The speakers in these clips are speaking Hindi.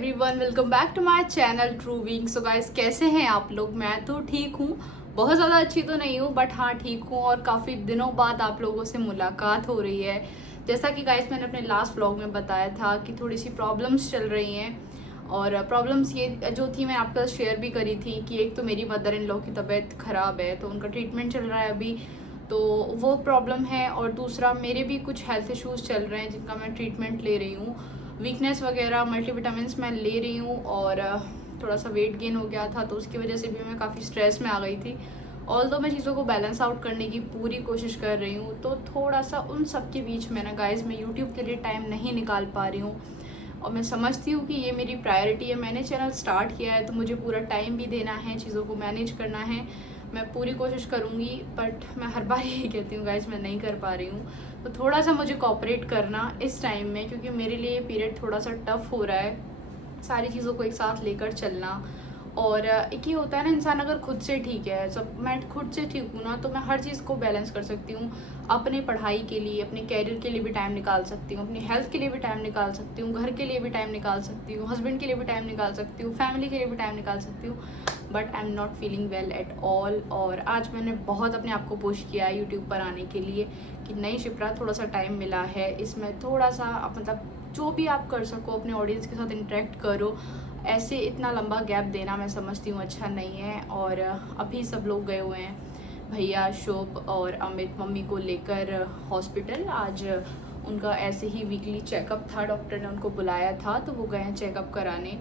Everyone, welcome back to my channel True Wing. So guys, कैसे हैं आप लोग? मैं तो ठीक हूँ, बहुत ज़्यादा अच्छी तो नहीं हूँ बट हाँ ठीक हूँ। और काफ़ी दिनों बाद आप लोगों से मुलाकात हो रही है। जैसा कि गाइस मैंने अपने लास्ट व्लॉग में बताया था कि थोड़ी सी प्रॉब्लम्स चल रही हैं। और प्रॉब्लम्स ये जो थी मैं आपके साथ शेयर भी करी थी कि एक तो मेरी मदर इन लॉ की तबीयत ख़राब है, तो उनका ट्रीटमेंट चल रहा है अभी, तो वो प्रॉब्लम है। और दूसरा मेरे भी कुछ हेल्थ इश्यूज़ चल रहे हैं जिनका मैं ट्रीटमेंट ले रही हूँ। वीकनेस वगैरह, मल्टीविटामिन्स मैं ले रही हूँ। और थोड़ा सा वेट गेन हो गया था, तो उसकी वजह से भी मैं काफ़ी स्ट्रेस में आ गई थी। ऑल्दो मैं चीज़ों को बैलेंस आउट करने की पूरी कोशिश कर रही हूँ, तो थोड़ा सा उन सब के बीच में ना गाइस मैं यूट्यूब के लिए टाइम नहीं निकाल पा रही हूँ। और मैं समझती हूँ कि ये मेरी प्रायोरिटी है, मैंने चैनल स्टार्ट किया है तो मुझे पूरा टाइम भी देना है, चीज़ों को मैनेज करना है। मैं पूरी कोशिश करूँगी बट मैं हर बार यही कहती हूँ गाइस, मैं नहीं कर पा रही हूँ। तो थोड़ा सा मुझे कोऑपरेट करना इस टाइम में, क्योंकि मेरे लिए ये पीरियड थोड़ा सा टफ हो रहा है, सारी चीज़ों को एक साथ लेकर चलना। और एक ही होता है ना, इंसान अगर खुद से ठीक है, सब मैं खुद से ठीक हूँ ना, तो मैं हर चीज़ को बैलेंस कर सकती हूँ। अपने पढ़ाई के लिए, अपने कैरियर के लिए भी टाइम निकाल सकती हूँ, अपनी हेल्थ के लिए भी टाइम निकाल सकती हूँ, घर के लिए भी टाइम निकाल सकती हूँ, हस्बैंड के लिए भी टाइम निकाल सकती हूँ, फैमिली के लिए भी टाइम निकाल सकती हूँ। But I am not feeling well at all. और आज मैंने बहुत अपने आप को पुश किया है यूट्यूब पर आने के लिए कि नहीं शिप्रा, थोड़ा सा टाइम मिला है, इसमें थोड़ा सा मतलब जो भी आप कर सको अपने ऑडियंस के साथ इंटरेक्ट करो। ऐसे इतना लंबा गैप देना मैं समझती हूँ अच्छा नहीं है। और अभी सब लोग गए हुए हैं, भैया, शुभ और अमित मम्मी को लेकर हॉस्पिटल। आज उनका ऐसे ही वीकली चेकअप था, डॉक्टर ने उनको बुलाया था तो वो गए हैं चेकअप कराने।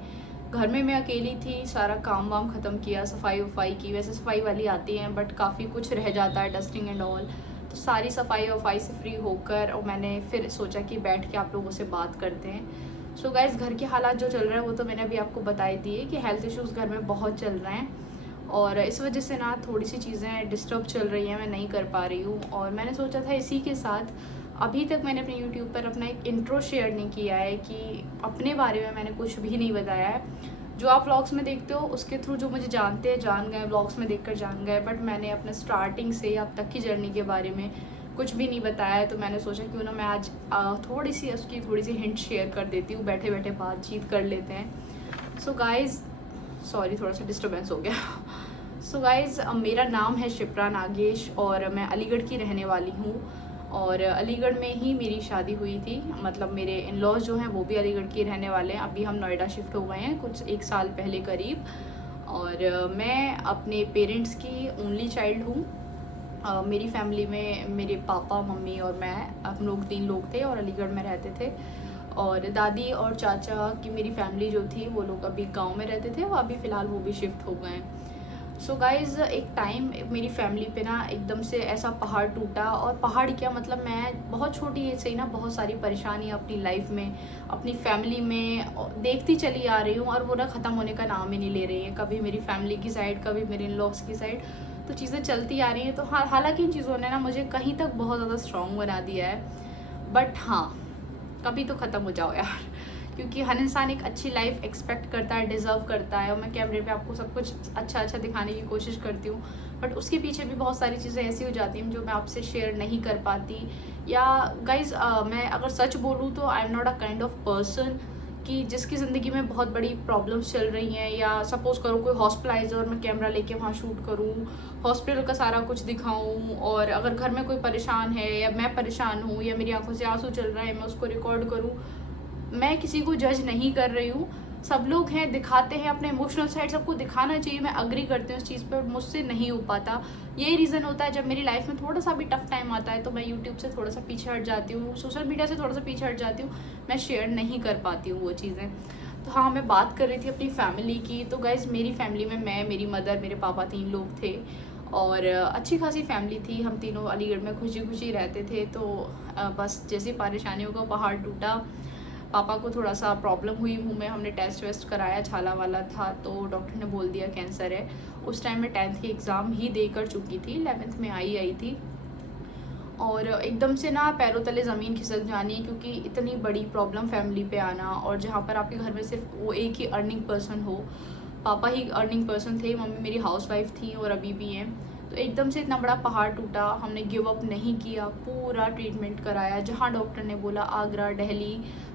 घर में मैं अकेली थी, सारा काम वाम ख़त्म किया, सफाई वफाई की। वैसे सफाई वाली आती हैं बट काफ़ी कुछ रह जाता है, डस्टिंग एंड ऑल। तो सारी सफाई वफाई से फ्री होकर और मैंने फिर सोचा कि बैठ के आप लोगों से बात करते हैं। सो गाइस, घर के हालात जो चल रहे हैं वो तो मैंने अभी आपको बता ही दिए कि हेल्थ इश्यूज़ घर में बहुत चल रहे हैं। और इस वजह से ना थोड़ी सी चीज़ें डिस्टर्ब चल रही हैं, मैं नहीं कर पा रही हूँ। और मैंने सोचा था इसी के साथ, अभी तक मैंने अपने यूट्यूब पर अपना एक इंट्रो शेयर नहीं किया है कि अपने बारे में मैंने कुछ भी नहीं बताया है। जो आप व्लॉग्स में देखते हो उसके थ्रू जो मुझे जानते हैं जान गए, व्लॉग्स में देखकर जान गए, बट मैंने अपने स्टार्टिंग से अब तक की जर्नी के बारे में कुछ भी नहीं बताया है। तो मैंने सोचा क्यों ना मैं आज थोड़ी सी हिंट शेयर कर देती हूँ, बैठे बैठे बातचीत कर लेते हैं। सो गाइज़, सॉरी थोड़ा सा डिस्टर्बेंस हो गया। सो गाइज़, मेरा नाम है शिप्रा नागेश और मैं अलीगढ़ की रहने वाली हूँ। और अलीगढ़ में ही मेरी शादी हुई थी, मतलब मेरे इन लॉज जो हैं वो भी अलीगढ़ के रहने वाले हैं। अभी हम नोएडा शिफ्ट हो गए हैं कुछ 1 साल पहले करीब। और मैं अपने पेरेंट्स की ओनली चाइल्ड हूँ। मेरी फैमिली में मेरे पापा, मम्मी और मैं, हम लोग 3 लोग थे और अलीगढ़ में रहते थे। और दादी और चाचा की मेरी फैमिली जो थी वो लोग अभी गांव में रहते थे, वो अभी फ़िलहाल वो भी शिफ्ट हो गए हैं। सो गाइज़, एक टाइम मेरी फैमिली पे ना एकदम से ऐसा पहाड़ टूटा। और पहाड़ क्या, मतलब मैं बहुत छोटी एज से ही ना बहुत सारी परेशानियाँ अपनी लाइफ में, अपनी फैमिली में देखती चली आ रही हूँ, और वो ना ख़त्म होने का नाम ही नहीं ले रही है। कभी मेरी फैमिली की साइड, कभी मेरे इन लॉज की साइड, तो चीज़ें चलती आ रही हैं। तो हाँ, हालांकि इन चीज़ों ने ना मुझे कहीं तक बहुत ज़्यादा स्ट्रॉन्ग बना दिया है। बट हाँ, कभी तो ख़त्म हो जाओ यार, क्योंकि हर इंसान एक अच्छी लाइफ एक्सपेक्ट करता है, डिज़र्व करता है। और मैं कैमरे पे आपको सब कुछ अच्छा अच्छा दिखाने की कोशिश करती हूँ, बट उसके पीछे भी बहुत सारी चीज़ें ऐसी हो जाती हैं जो मैं आपसे शेयर नहीं कर पाती। या गाइज़, मैं अगर सच बोलूँ तो I am not a kind of person कि जिसकी ज़िंदगी में बहुत बड़ी प्रॉब्लम्स चल रही हैं, या सपोज़ करो कोई हॉस्पिटलाइज और मैं कैमरा लेके वहाँ शूट करूँ, हॉस्पिटल का सारा कुछ दिखाऊँ। और अगर घर में कोई परेशान है या मैं परेशान हूँ या मेरी आंखों से आंसू चल रहा है, मैं उसको रिकॉर्ड करूँ। मैं किसी को जज नहीं कर रही हूँ, सब लोग हैं दिखाते हैं अपने इमोशनल साइड, सबको दिखाना चाहिए, मैं अग्री करती हूँ इस चीज़ पर, मुझसे नहीं हो पाता। यही रीज़न होता है जब मेरी लाइफ में थोड़ा सा भी टफ टाइम आता है तो मैं यूट्यूब से थोड़ा सा पीछे हट जाती हूँ, सोशल मीडिया से थोड़ा सा पीछे हट जाती हूँ, मैं शेयर नहीं कर पाती हूँ वो चीज़ें। तो हाँ, मैं बात कर रही थी अपनी फैमिली की। तो गाइज़, मेरी फैमिली में मैं, मेरी मदर, मेरे पापा, 3 लोग थे। और अच्छी खासी फैमिली थी, हम तीनों अलीगढ़ में खुशी खुशी रहते थे। तो बस जैसी परेशानियों का पहाड़ टूटा, पापा को थोड़ा सा प्रॉब्लम हुई मुंह में, हमने टेस्ट वेस्ट कराया, छाला वाला था, तो डॉक्टर ने बोल दिया कैंसर है। उस टाइम मैं 10th की एग्ज़ाम ही दे कर चुकी थी, 11th में आई थी। और एकदम से ना पैरों तले ज़मीन खिसक जानी, क्योंकि इतनी बड़ी प्रॉब्लम फैमिली पे आना, और जहाँ पर आपके घर में सिर्फ वो एक ही अर्निंग पर्सन हो। पापा ही अर्निंग पर्सन थे, मम्मी मेरी हाउसवाइफ थी और अभी भी हैं। तो एकदम से इतना बड़ा पहाड़ टूटा, हमने गिव अप नहीं किया, पूरा ट्रीटमेंट कराया जहाँ डॉक्टर ने बोला, Agra, Delhi,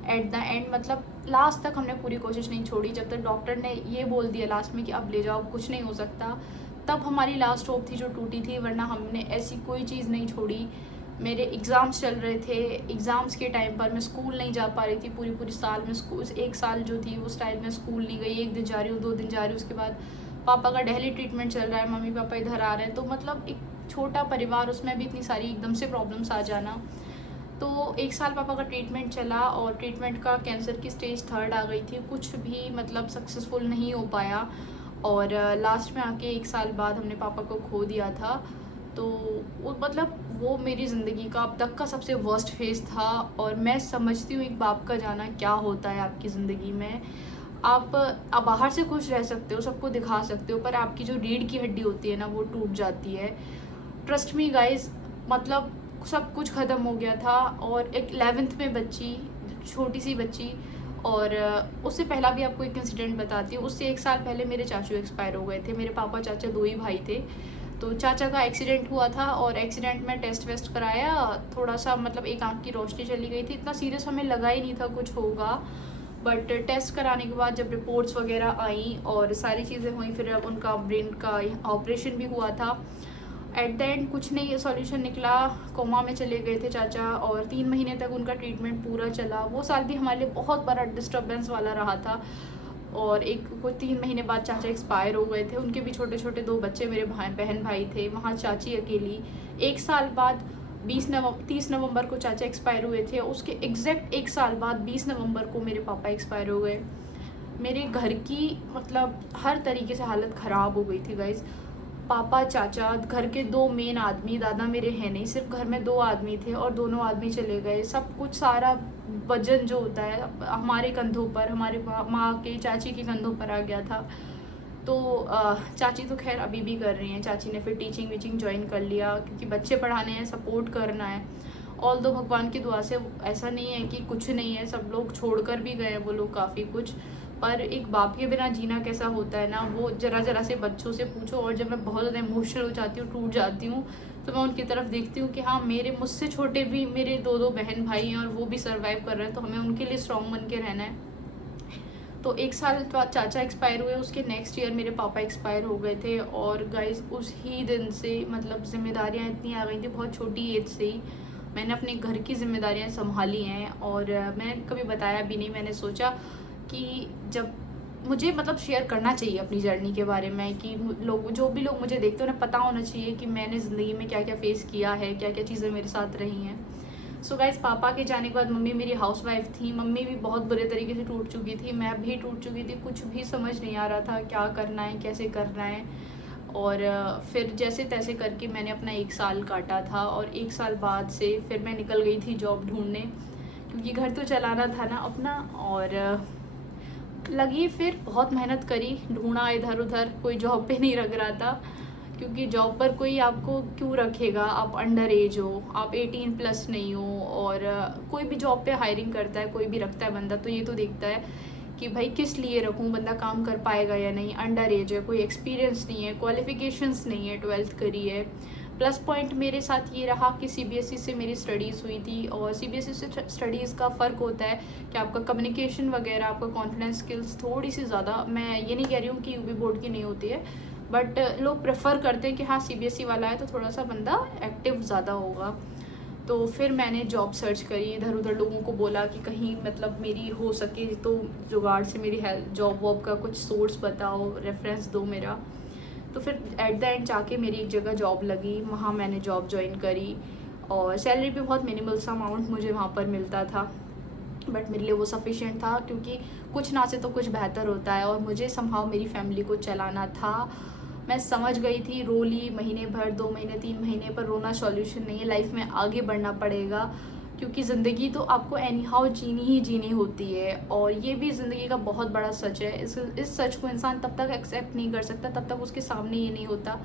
at the end मतलब लास्ट तक हमने पूरी कोशिश नहीं छोड़ी। जब तक डॉक्टर ने ये बोल दिया लास्ट में कि अब ले जाओ, कुछ नहीं हो सकता, तब हमारी लास्ट होप थी जो टूटी थी, वरना हमने ऐसी कोई चीज़ नहीं छोड़ी। मेरे एग्ज़ाम्स चल रहे थे, एग्ज़ाम्स के टाइम पर मैं स्कूल नहीं जा पा रही थी, पूरी साल में स्कूल, एक साल जो थी उस टाइम में स्कूल नहीं गई, एक दिन जा रही हूँ, 2 दिन जा रही हूँ, उसके बाद पापा का दिल्ली ट्रीटमेंट चल रहा है, मम्मी पापा इधर आ रहे हैं, तो मतलब एक छोटा परिवार, उसमें भी इतनी सारी एकदम से प्रॉब्लम्स आ जाना। तो 1 साल पापा का ट्रीटमेंट चला और ट्रीटमेंट का कैंसर की स्टेज 3 आ गई थी, कुछ भी मतलब सक्सेसफुल नहीं हो पाया और लास्ट में आके 1 साल बाद हमने पापा को खो दिया था। तो वो मतलब वो मेरी ज़िंदगी का अब तक का सबसे वर्स्ट फेज़ था और मैं समझती हूँ एक बाप का जाना क्या होता है आपकी ज़िंदगी में। आप बाहर से खुश रह सकते हो, सबको दिखा सकते हो, पर आपकी जो रीढ़ की हड्डी होती है ना वो टूट जाती है। ट्रस्ट मी गाइस, मतलब सब कुछ ख़त्म हो गया था और एक 11th में बच्ची, छोटी सी बच्ची, और उससे पहला भी आपको एक इंसिडेंट बताती हूँ। उससे 1 साल पहले मेरे चाचू एक्सपायर हो गए थे। मेरे पापा चाचा 2 ही भाई थे। तो चाचा का एक्सीडेंट हुआ था और एक्सीडेंट में टेस्ट वेस्ट कराया, थोड़ा सा मतलब एक आँख की रोशनी चली गई थी, इतना सीरियस हमें लगा ही नहीं था कुछ होगा। बट टेस्ट कराने के बाद जब रिपोर्ट्स वगैरह आई और सारी चीज़ें हुई, फिर अब उनका ब्रेन का ऑपरेशन भी हुआ था। एट द एंड कुछ नहीं सॉल्यूशन निकला, कोमा में चले गए थे चाचा और 3 महीने तक उनका ट्रीटमेंट पूरा चला। वो साल भी हमारे लिए बहुत बड़ा डिस्टर्बेंस वाला रहा था और एक कोई 3 महीने बाद चाचा एक्सपायर हो गए थे। उनके भी छोटे छोटे 2 बच्चे मेरे बहन भाई थे, वहाँ चाची अकेली। 1 साल बाद 30 नवंबर को चाचा एक्सपायर हुए थे, उसके एग्जैक्ट 1 साल बाद 20 नवंबर को मेरे पापा एक्सपायर हो गए। मेरे घर की मतलब हर तरीके से हालत ख़राब हो गई थी गाइज़। पापा चाचा, घर के 2 मेन आदमी, दादा मेरे हैं नहीं, सिर्फ घर में 2 आदमी थे और दोनों आदमी चले गए। सब कुछ सारा वजन जो होता है हमारे कंधों पर, हमारे माँ के, चाची के कंधों पर आ गया था। तो चाची तो खैर अभी भी कर रही हैं, चाची ने फिर टीचिंग वीचिंग ज्वाइन कर लिया क्योंकि बच्चे पढ़ाने हैं, सपोर्ट करना है। ऑल दो भगवान की दुआ से ऐसा नहीं है कि कुछ नहीं है, सब लोग छोड़कर भी गए हैं वो लोग काफ़ी कुछ, पर एक बाप के बिना जीना कैसा होता है ना, वो ज़रा से बच्चों से पूछो। और जब मैं बहुत ज़्यादा इमोशनल हो जाती हूँ, टूट जाती हूँ, तो मैं उनकी तरफ देखती हूँ कि हाँ, मेरे मुझसे छोटे भी मेरे 2 बहन भाई हैं और वो भी सर्वाइव कर रहे हैं, तो हमें उनके लिए स्ट्रॉन्ग बन के रहना है। तो 1 साल बाद चाचा एक्सपायर हुए, उसके नेक्स्ट ईयर मेरे पापा एक्सपायर हो गए थे। और गाइस उस ही दिन से मतलब जिम्मेदारियाँ इतनी आ गई थी, बहुत छोटी एज से ही मैंने अपने घर की जिम्मेदारियाँ संभाली हैं। और मैंने कभी बताया भी नहीं, मैंने सोचा कि जब मुझे मतलब शेयर करना चाहिए अपनी जर्नी के बारे में, कि लोग, जो भी लोग मुझे देखते हैं, उन्हें पता होना चाहिए कि मैंने ज़िंदगी में क्या क्या फ़ेस किया है, क्या क्या चीज़ें मेरे साथ रही हैं। सो गाइस, पापा के जाने के बाद मम्मी मेरी हाउसवाइफ थी, मम्मी भी बहुत बुरे तरीके से टूट चुकी थी, मैं भी टूट चुकी थी, कुछ भी समझ नहीं आ रहा था क्या करना है, कैसे करना है। और फिर जैसे तैसे करके मैंने अपना 1 साल काटा था और 1 साल बाद से फिर मैं निकल गई थी जॉब ढूंढने, क्योंकि घर तो चलाना था ना अपना। और लगी, फिर बहुत मेहनत करी, ढूंढा इधर उधर, कोई जॉब पे नहीं रख रहा था, क्योंकि जॉब पर कोई आपको क्यों रखेगा, आप अंडर एज हो, आप 18+ नहीं हो। और कोई भी जॉब पे हायरिंग करता है, कोई भी रखता है बंदा, तो ये तो देखता है कि भाई किस लिए रखूँ, बंदा काम कर पाएगा या नहीं, अंडर एज है, कोई एक्सपीरियंस नहीं है, क्वालिफिकेशंस नहीं है, 12th करी है। प्लस पॉइंट मेरे साथ ये रहा कि सीबीएसई से मेरी स्टडीज़ हुई थी, और सीबीएसई से स्टडीज़ का फ़र्क होता है कि आपका कम्युनिकेशन वगैरह, आपका कॉन्फिडेंस स्किल्स थोड़ी सी ज़्यादा, मैं ये नहीं कह रही हूँ कि यूपी बोर्ड की नहीं होती है, बट लोग प्रेफर करते हैं कि हाँ सीबीएसई वाला है तो थोड़ा सा बंदा एक्टिव ज़्यादा होगा। तो फिर मैंने जॉब सर्च करी, इधर उधर लोगों को बोला कि कहीं मतलब मेरी हो सके तो जुगाड़ से मेरी हेल्प, जॉब वॉब का कुछ सोर्स बताओ, रेफरेंस दो मेरा। तो फिर एट द एंड जाके मेरी एक जगह जॉब लगी, वहाँ मैंने जॉब ज्वाइन करी और सैलरी भी बहुत मिनिमल सा अमाउंट मुझे वहाँ पर मिलता था, बट मेरे लिए वो सफिशिएंट था, क्योंकि कुछ ना से तो कुछ बेहतर होता है और मुझे संभाव मेरी फैमिली को चलाना था। मैं समझ गई थी, रो ली महीने भर, 2 महीने 3 महीने, पर रोना सॉल्यूशन नहीं है, लाइफ में आगे बढ़ना पड़ेगा, क्योंकि ज़िंदगी तो आपको एनी हाउ जीनी ही जीनी होती है। और ये भी ज़िंदगी का बहुत बड़ा सच है। इस सच को इंसान तब तक एक्सेप्ट नहीं कर सकता, तब तक उसके सामने ये नहीं होता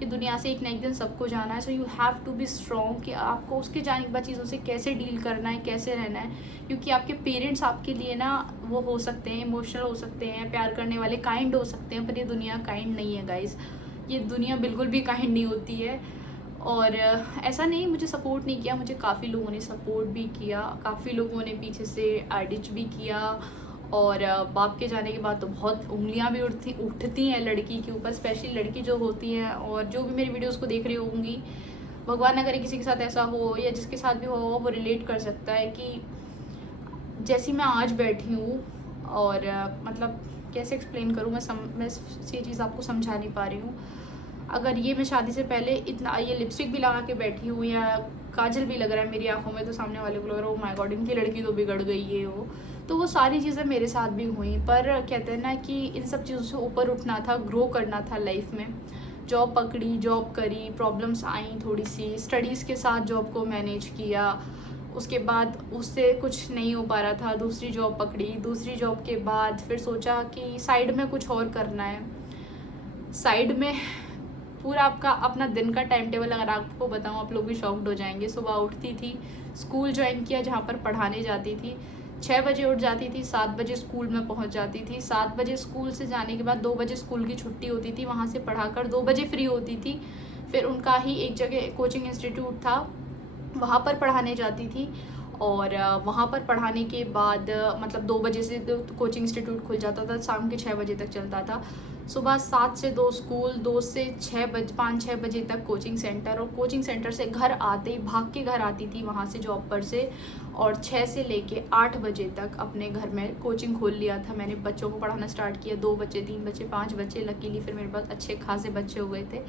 कि दुनिया से एक ना एक दिन सबको जाना है। So you have to be strong कि आपको उसके जाने के बाद चीज़ों से कैसे डील करना है, कैसे रहना है, क्योंकि आपके पेरेंट्स आपके लिए ना वो हो सकते हैं, इमोशनल हो सकते हैं, प्यार करने वाले, काइंड हो सकते हैं, पर ये दुनिया काइंड नहीं है गाइस। ये दुनिया बिल्कुल भी काइंड नहीं होती है। और ऐसा नहीं मुझे सपोर्ट नहीं किया, मुझे काफ़ी लोगों ने सपोर्ट भी किया, काफ़ी लोगों ने पीछे से डिच भी किया। और बाप के जाने के बाद तो बहुत उंगलियां भी उठती हैं लड़की के ऊपर, स्पेशली लड़की जो होती हैं। और जो भी मेरी वीडियोस को देख रही होंगी, भगवान ना करे किसी के साथ ऐसा हो, या जिसके साथ भी हो वो रिलेट कर सकता है कि जैसी मैं आज बैठी हूँ। और मतलब कैसे एक्सप्लेन करूँ, मैं ये चीज़ आपको समझा नहीं पा रही हूँ। अगर ये मैं शादी से पहले इतना ये लिपस्टिक भी लगा के बैठी हूँ या काजल भी लग रहा है मेरी आंखों में, तो सामने वाले को लग रहा है ओ माय गॉड इनकी लड़की तो बिगड़ गई ये वो। तो वो सारी चीज़ें मेरे साथ भी हुई, पर कहते हैं ना कि इन सब चीज़ों से ऊपर उठना था, ग्रो करना था लाइफ में। जॉब पकड़ी, जॉब करी, प्रॉब्लम्स आई थोड़ी सी, स्टडीज़ के साथ जॉब को मैनेज किया। उसके बाद उससे कुछ नहीं हो पा रहा था, दूसरी जॉब पकड़ी, दूसरी जॉब के बाद फिर सोचा कि साइड में कुछ और करना है। साइड में पूरा आपका अपना दिन का टाइम टेबल अगर आपको बताऊं आप लोग भी शॉक्ड हो जाएंगे। सुबह उठती थी, स्कूल ज्वाइन किया जहाँ पर पढ़ाने जाती थी, 6 बजे उठ जाती थी, 7 बजे स्कूल में पहुँच जाती थी। 7 बजे स्कूल से जाने के बाद 2 बजे स्कूल की छुट्टी होती थी, वहाँ से पढ़ाकर 2 बजे फ्री होती थी। फिर उनका ही एक जगह कोचिंग इंस्टीट्यूट था, वहाँ पर पढ़ाने जाती थी। और वहाँ पर पढ़ाने के बाद मतलब 2 बजे से कोचिंग इंस्टीट्यूट खुल जाता था, शाम के 6 बजे तक चलता था। सुबह 7 से 2 स्कूल, 2 से 5-6 बजे तक कोचिंग सेंटर, और कोचिंग सेंटर से घर आते ही भाग के घर आती थी वहाँ से जॉब पर से। और 6 से लेके 8 बजे तक अपने घर में कोचिंग खोल लिया था मैंने, बच्चों को पढ़ाना स्टार्ट किया। 2 बच्चे, 3 बच्चे, 5 बच्चे, लकीली फिर मेरे पास अच्छे खासे बच्चे हो गए थे।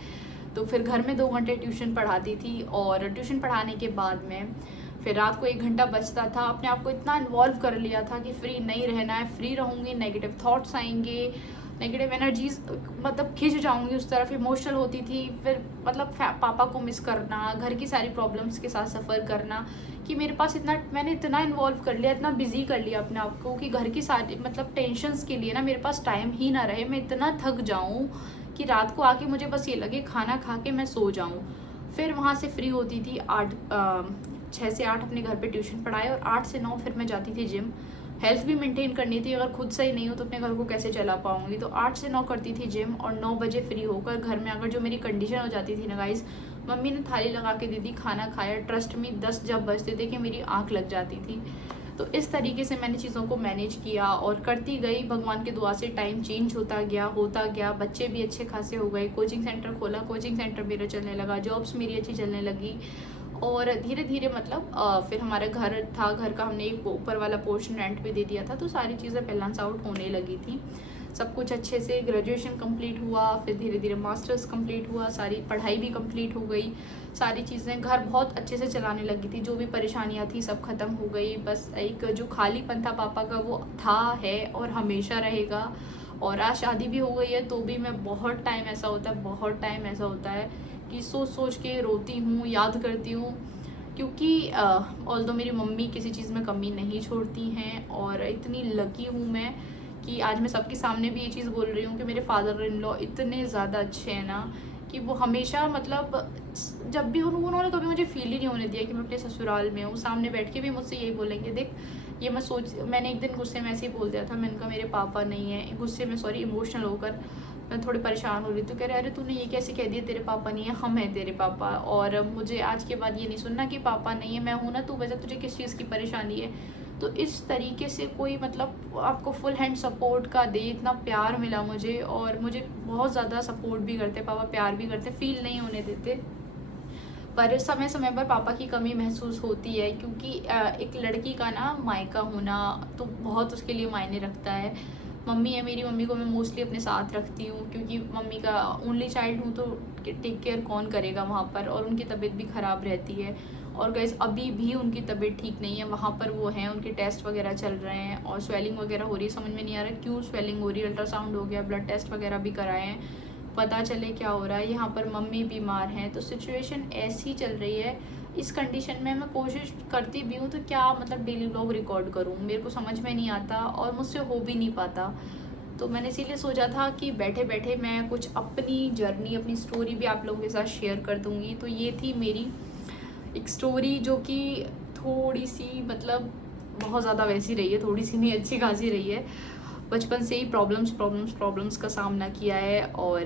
तो फिर घर में 2 घंटे ट्यूशन पढ़ाती थी। और ट्यूशन पढ़ाने के बाद में फिर रात को 1 घंटा बचता था, अपने आप को इतना इन्वॉल्व कर लिया था कि फ्री नहीं रहना है। फ्री रहूँगी, नेगेटिव थॉट्स आएंगे, नेगेटिव एनर्जीज, मतलब खिंच जाऊंगी उस तरफ, इमोशनल होती थी। फिर मतलब पापा को मिस करना, घर की सारी प्रॉब्लम्स के साथ सफ़र करना, कि मेरे पास इतना, मैंने इतना इन्वॉल्व कर लिया, इतना बिजी कर लिया अपने आप को कि घर की सारी मतलब टेंशन्स के लिए ना मेरे पास टाइम ही ना रहे। मैं इतना थक जाऊँ कि रात को आके मुझे बस ये लगे खाना खा के मैं सो जाऊँ। फिर वहाँ से फ्री होती थी 6 से 8 अपने घर पे ट्यूशन पढ़ाए, और 8 से 9 फिर मैं जाती थी जिम। हेल्थ भी मेंटेन करनी थी, अगर खुद सही नहीं हो तो अपने घर को कैसे चला पाऊंगी। तो 8 से 9 करती थी जिम, और 9 बजे फ्री होकर घर में आकर जो मेरी कंडीशन हो जाती थी ना गाइस, मम्मी ने थाली लगा के दी थी, खाना खाया, ट्रस्ट में 10 जब बजते थे कि मेरी आँख लग जाती थी। तो इस तरीके से मैंने चीज़ों को मैनेज किया और करती गई। भगवान की दुआ से टाइम चेंज होता गया, बच्चे भी अच्छे खासे हो गए, कोचिंग सेंटर खोला, कोचिंग सेंटर मेरा चलने लगा, जॉब्स मेरी अच्छी चलने लगी। और धीरे धीरे मतलब फिर हमारा घर था, घर का हमने एक ऊपर वाला पोर्शन रेंट पे दे दिया था, तो सारी चीज़ें बैलेंस आउट होने लगी थी। सब कुछ अच्छे से, ग्रेजुएशन कंप्लीट हुआ, फिर धीरे धीरे मास्टर्स कंप्लीट हुआ, सारी पढ़ाई भी कंप्लीट हो गई, सारी चीज़ें, घर बहुत अच्छे से चलाने लगी थी। जो भी परेशानियाँ थी सब ख़त्म हो गई। बस एक जो खालीपन था पापा का वो था, है और हमेशा रहेगा। और आज शादी भी हो गई है तो भी मैं बहुत टाइम ऐसा होता है कि सोच सोच के रोती हूँ, याद करती हूँ। क्योंकि ऑल्दो मेरी मम्मी किसी चीज़ में कमी नहीं छोड़ती हैं, और इतनी लकी हूँ मैं कि आज मैं सबके सामने भी ये चीज़ बोल रही हूँ कि मेरे फादर इन लॉ इतने ज़्यादा अच्छे हैं ना, कि वो हमेशा मतलब जब भी उन्होंने कभी मुझे फील ही नहीं होने दिया कि मैं अपने ससुराल में हूँ। सामने बैठ के भी मुझसे यही बोलेंगे, देख ये मैंने एक दिन गुस्से में ऐसे ही बोल दिया था, मैंने कहा मेरे पापा नहीं है, गुस्से में सॉरी इमोशनल होकर मैं थोड़ी परेशान हो रही, तो कह रहे अरे तूने ये कैसे कह दिया, तेरे पापा नहीं है, हम हैं तेरे पापा। और मुझे आज के बाद ये नहीं सुनना कि पापा नहीं है, मैं हूँ ना, तू वजह तुझे किस चीज़ की परेशानी है। तो इस तरीके से कोई मतलब आपको फुल हैंड सपोर्ट का दे, इतना प्यार मिला मुझे, और मुझे बहुत ज़्यादा सपोर्ट भी करते पापा, प्यार भी करते, फील नहीं होने देते। पर समय समय पर पापा की कमी महसूस होती है, क्योंकि एक लड़की का ना मायका होना तो बहुत उसके लिए मायने रखता है। मम्मी है मेरी, मम्मी को मैं मोस्टली अपने साथ रखती हूँ, क्योंकि मम्मी का ओनली चाइल्ड हूँ, तो टेक केयर कौन करेगा वहाँ पर, और उनकी तबीयत भी ख़राब रहती है। और गैस अभी भी उनकी तबीयत ठीक नहीं है, वहाँ पर वो हैं, उनके टेस्ट वगैरह चल रहे हैं, और स्वेलिंग वगैरह हो रही है, समझ में नहीं आ रहा क्यों स्वेलिंग हो रही है। अल्ट्रासाउंड हो गया, ब्लड टेस्ट वगैरह भी कराए हैं, पता चले क्या हो रहा है। यहाँ पर मम्मी बीमार हैं, तो सिचुएशन ऐसी चल रही है। इस कंडीशन में मैं कोशिश करती भी हूँ तो क्या मतलब डेली व्लॉग रिकॉर्ड करूँ, मेरे को समझ में नहीं आता और मुझसे हो भी नहीं पाता। तो मैंने इसीलिए सोचा था कि बैठे बैठे मैं कुछ अपनी जर्नी, अपनी स्टोरी भी आप लोगों के साथ शेयर कर दूँगी। तो ये थी मेरी एक स्टोरी, जो कि थोड़ी सी मतलब बहुत ज़्यादा वैसी रही है, थोड़ी सी नहीं, अच्छी खासी रही है। बचपन से ही प्रॉब्लम्स का सामना किया है, और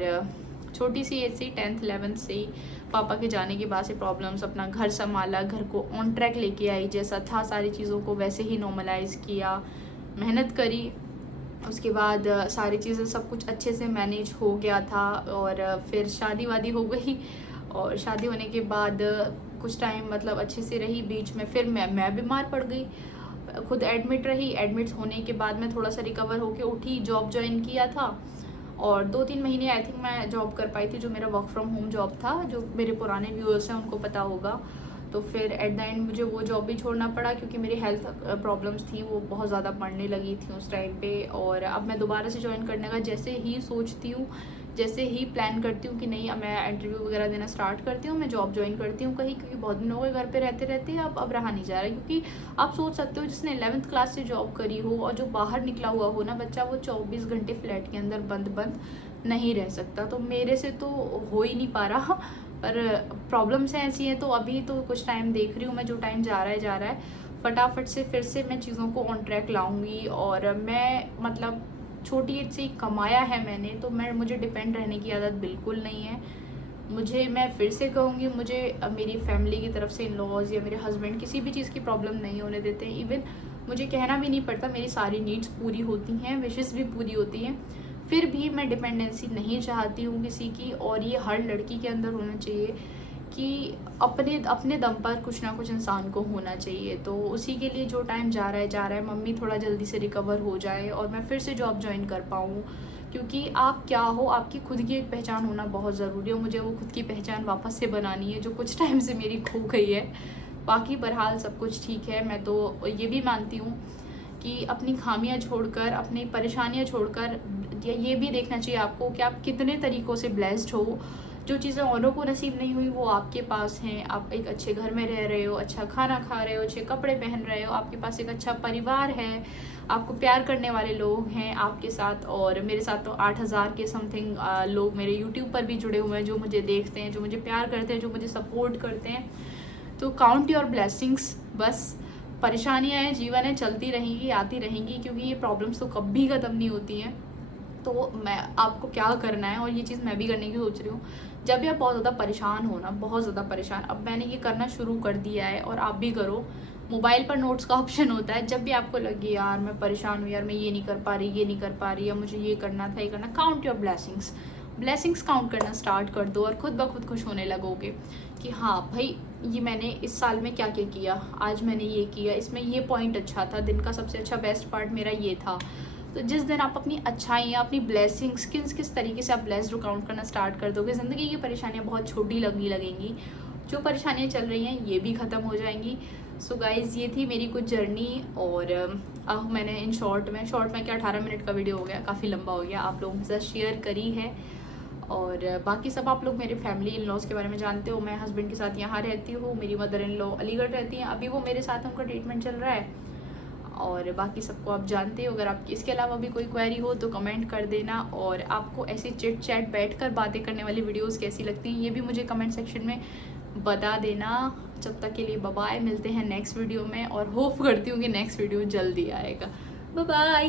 छोटी सी एज से ही 10th 11th से ही पापा के जाने के बाद से प्रॉब्लम्स, अपना घर संभाला, घर को ऑन ट्रैक लेके आई, जैसा था सारी चीज़ों को वैसे ही नॉर्मलाइज किया, मेहनत करी। उसके बाद सारी चीज़ें सब कुछ अच्छे से मैनेज हो गया था। और फिर शादी वादी हो गई, और शादी होने के बाद कुछ टाइम मतलब अच्छे से रही। बीच में फिर मैं बीमार पड़ गई, खुद एडमिट रही। एडमिट होने के बाद मैं थोड़ा सा रिकवर होके उठी, जॉब ज्वाइन किया था, और 2-3 महीने आई थिंक मैं जॉब कर पाई थी, जो मेरा वर्क फ्रॉम होम जॉब था, जो मेरे पुराने व्यूअर्स हैं उनको पता होगा। तो फिर एट द एंड मुझे वो जॉब भी छोड़ना पड़ा, क्योंकि मेरी हेल्थ प्रॉब्लम्स थी वो बहुत ज़्यादा बढ़ने लगी थी उस टाइम पे। और अब मैं दोबारा से ज्वाइन करने का जैसे ही सोचती हूँ, जैसे ही प्लान करती हूँ कि नहीं अब मैं इंटरव्यू वगैरह देना स्टार्ट करती हूँ, मैं जॉब ज्वाइन करती हूँ कहीं, क्योंकि बहुत दिन हो गए घर पे रहते रहते अब रहा नहीं जा रहा है। क्योंकि आप सोच सकते हो जिसने 11th क्लास से जॉब करी हो और जो बाहर निकला हुआ हो ना बच्चा, वो 24 घंटे फ्लैट के अंदर बंद नहीं रह सकता। तो मेरे से तो हो ही नहीं पा रहा, पर प्रॉब्लम्स हैं ऐसी हैं। तो अभी तो कुछ टाइम देख रही हूँ मैं, जो टाइम जा रहा है फटाफट से फिर से मैं चीज़ों को ऑन ट्रैक लाऊंगी। और मैं मतलब छोटी एज से ही कमाया है मैंने, तो मुझे डिपेंड रहने की आदत बिल्कुल नहीं है। मैं फिर से कहूँगी, मुझे मेरी फैमिली की तरफ से इन-लॉज या मेरे हस्बैंड किसी भी चीज़ की प्रॉब्लम नहीं होने देते हैं। इवन मुझे कहना भी नहीं पड़ता, मेरी सारी नीड्स पूरी होती हैं, विशेस भी पूरी होती हैं। फिर भी मैं डिपेंडेंसी नहीं चाहती हूँ किसी की, और ये हर लड़की के अंदर होना चाहिए कि अपने दम पर कुछ ना कुछ इंसान को होना चाहिए। तो उसी के लिए जो टाइम जा रहा है, मम्मी थोड़ा जल्दी से रिकवर हो जाए और मैं फिर से जॉब ज्वाइन कर पाऊँ। क्योंकि आप क्या हो, आपकी खुद की एक पहचान होना बहुत ज़रूरी है। मुझे वो खुद की पहचान वापस से बनानी है, जो कुछ टाइम से मेरी खो गई है। बाकी बहरहाल सब कुछ ठीक है। मैं तो ये भी मानती हूँ कि अपनी खामियां छोड़कर, अपनी परेशानियां छोड़कर, ये भी देखना चाहिए आपको कि आप कितने तरीक़ों से ब्लेस्ड हो। जो चीज़ें औरों को नसीब नहीं हुई वो आपके पास हैं। आप एक अच्छे घर में रह रहे हो, अच्छा खाना खा रहे हो, अच्छे कपड़े पहन रहे हो, आपके पास एक अच्छा परिवार है, आपको प्यार करने वाले लोग हैं आपके साथ। और मेरे साथ तो 8000 के समथिंग लोग मेरे यूट्यूब पर भी जुड़े हुए हैं, जो मुझे देखते हैं, जो मुझे प्यार करते हैं, जो मुझे सपोर्ट करते हैं। तो काउंट योर ब्लेसिंग्स। बस परेशानियाँ हैं, जीवन है, चलती रहेंगी, आती रहेंगी, क्योंकि ये प्रॉब्लम्स तो कभी ख़त्म नहीं होती हैं। तो मैं आपको क्या करना है, और ये चीज़ मैं भी करने की सोच रही हूँ, जब भी आप बहुत ज़्यादा परेशान हो ना, बहुत ज़्यादा परेशान, अब मैंने ये करना शुरू कर दिया है और आप भी करो। मोबाइल पर नोट्स का ऑप्शन होता है, जब भी आपको लगे यार मैं परेशान हूँ, यार मैं ये नहीं कर पा रही, या मुझे ये करना था, ये करना, काउंट योर ब्लेसिंग्स काउंट करना स्टार्ट कर दो, और खुद ब खुद खुश होने लगोगे कि हाँ भाई, ये मैंने इस साल में क्या क्या किया, आज मैंने ये किया, इसमें ये पॉइंट अच्छा था, दिन का सबसे अच्छा बेस्ट पार्ट मेरा ये था। तो जिस दिन आप अपनी अच्छाइयाँ, अपनी ब्लेसिंग्स किस तरीके से आप ब्लेस्ड काउंट करना स्टार्ट कर दोगे, ज़िंदगी की परेशानियाँ बहुत छोटी लगने लगेंगी। जो परेशानियाँ चल रही हैं ये भी ख़त्म हो जाएंगी। सो गाइज़, ये थी मेरी कुछ जर्नी। और मैंने इन शॉर्ट में क्या 18 मिनट का वीडियो हो गया, काफ़ी लंबा हो गया, आप लोगों के साथ शेयर करी है। और बाकी सब आप लोग मेरे फैमिली इन लॉज के बारे में जानते हो। मैं हस्बैंड के साथ यहाँ रहती हूँ, मेरी मदर इन लॉ अलीगढ़ रहती हैं, अभी वो मेरे साथ, उनका ट्रीटमेंट चल रहा है। और बाकी सबको आप जानते हो। अगर आपकी इसके अलावा भी कोई क्वेरी हो तो कमेंट कर देना। और आपको ऐसी चिट चैट बैठकर बातें करने वाली वीडियोस कैसी लगती हैं, ये भी मुझे कमेंट सेक्शन में बता देना। जब तक के लिए बाय बाय, मिलते हैं नेक्स्ट वीडियो में, और होप करती हूँ कि नेक्स्ट वीडियो जल्दी आएगा। Bye bye.